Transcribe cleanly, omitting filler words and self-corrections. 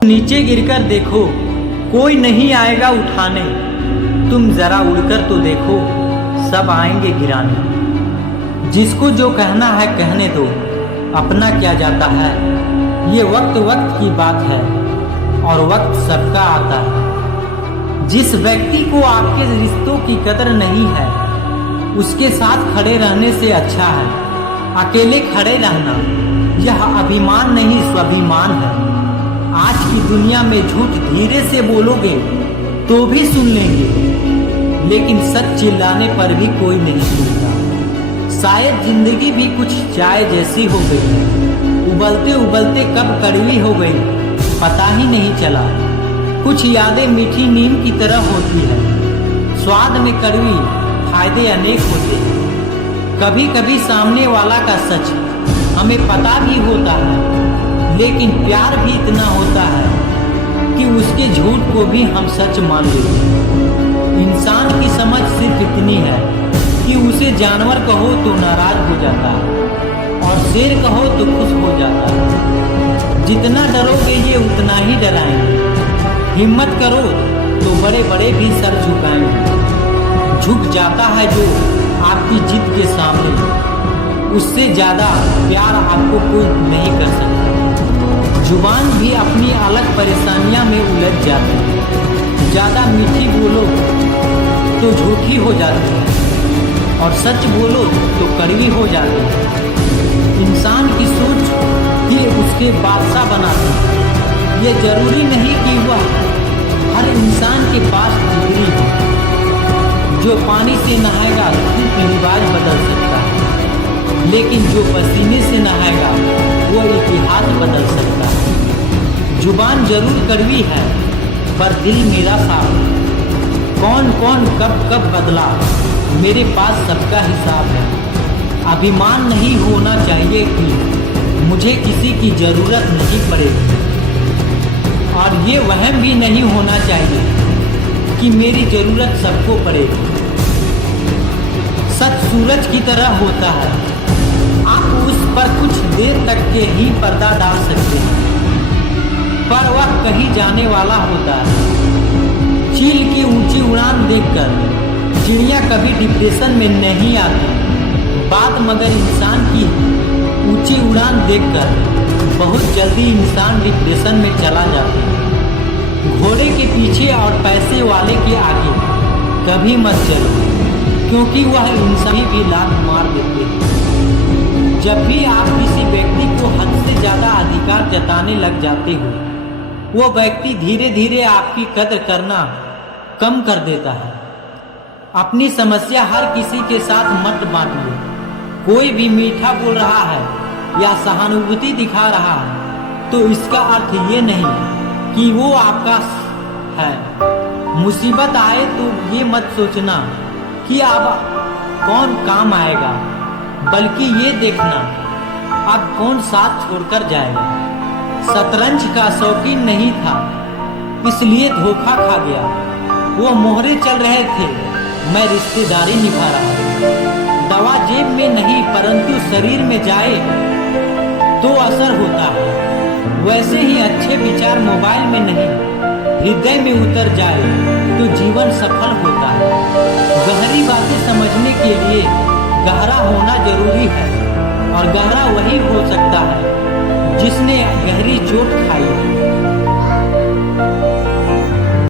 नीचे गिरकर देखो, कोई नहीं आएगा उठाने। तुम जरा उड़कर तो देखो, सब आएंगे गिराने। जिसको जो कहना है कहने दो, अपना क्या जाता है। ये वक्त वक्त की बात है और वक्त सबका आता है। जिस व्यक्ति को आपके रिश्तों की कदर नहीं है, उसके साथ खड़े रहने से अच्छा है अकेले खड़े रहना। यह अभिमान नहीं स्वाभिमान है। आज की दुनिया में झूठ धीरे से बोलोगे तो भी सुन लेंगे, लेकिन सच चिल्लाने पर भी कोई नहीं सुनता। शायद जिंदगी भी कुछ चाय जैसी हो गई, उबलते उबलते कब कड़वी हो गई पता ही नहीं चला। कुछ यादें मीठी नीम की तरह होती है, स्वाद में कड़वी, फायदे अनेक होते हैं। कभी कभी सामने वाला का सच हमें पता भी होता है, लेकिन प्यार भी इतना होता है कि उसके झूठ को भी हम सच मान लेते हैं। इंसान की समझ सिर्फ इतनी है कि उसे जानवर कहो तो नाराज हो जाता है और शेर कहो तो खुश हो जाता है। जितना डरोगे ये उतना ही डराएंगे, हिम्मत करो तो बड़े बड़े भी सर झुकाएंगे। झुक जाता है जो आपकी जिद के सामने, उससे ज़्यादा प्यार आपको कोई नहीं कर सकता। जुबान भी अपनी अलग परेशानियां में उलझ जाती है। ज़्यादा मीठी बोलो तो झूठी हो जाती है और सच बोलो तो कड़वी हो जाती है। इंसान की सोच ही उसके बादशाह बनाती है। ये जरूरी नहीं कि वह हर इंसान के पास डिग्री हो। जो पानी से नहाएगा सिर्फ लिबास बदल सकता है, लेकिन जो पसीने से नहाएगा वो इतिहास बदल सकता है। जुबान जरूर कड़वी है पर दिल मेरा साफ। कौन कौन कब कब बदला, मेरे पास सबका हिसाब है। अभिमान नहीं होना चाहिए कि मुझे किसी की ज़रूरत नहीं पड़ेगी, और ये वहम भी नहीं होना चाहिए कि मेरी ज़रूरत सबको पड़ेगी। सच सूरज की तरह होता है, आप उस पर कुछ देर तक के ही पर्दा डाल सकते हैं, पर वह कहीं जाने वाला होता है। चील की ऊंची उड़ान देखकर चिड़िया कभी डिप्रेशन में नहीं आती बात, मगर इंसान की ऊंची उड़ान देखकर बहुत जल्दी इंसान डिप्रेशन में चला जाता है। घोड़े के पीछे और पैसे वाले के आगे कभी मत चलो, क्योंकि वह इंसान भी लात मार देते हैं। जब भी आप किसी व्यक्ति को हद से ज़्यादा अधिकार जताने लग जाते हो, वो व्यक्ति धीरे धीरे आपकी कदर करना कम कर देता है। अपनी समस्या हर किसी के साथ मत बांटिए। कोई भी मीठा बोल रहा है या सहानुभूति दिखा रहा है तो इसका अर्थ ये नहीं कि वो आपका है। मुसीबत आए तो ये मत सोचना कि अब कौन काम आएगा, बल्कि ये देखना अब कौन साथ छोड़कर जाएगा। शतरंज का शौकीन नहीं था, इसलिए धोखा खा गया। वो मोहरे चल रहे थे, मैं रिश्तेदारी निभा रहा था। दवा जेब में नहीं परंतु शरीर में जाए तो असर होता है, वैसे ही अच्छे विचार मोबाइल में नहीं हृदय में उतर जाए तो जीवन सफल होता है। गहरी बातें समझने के लिए गहरा होना जरूरी है, और गहरा वही हो सकता है जिसने गहरी चोट खाई है।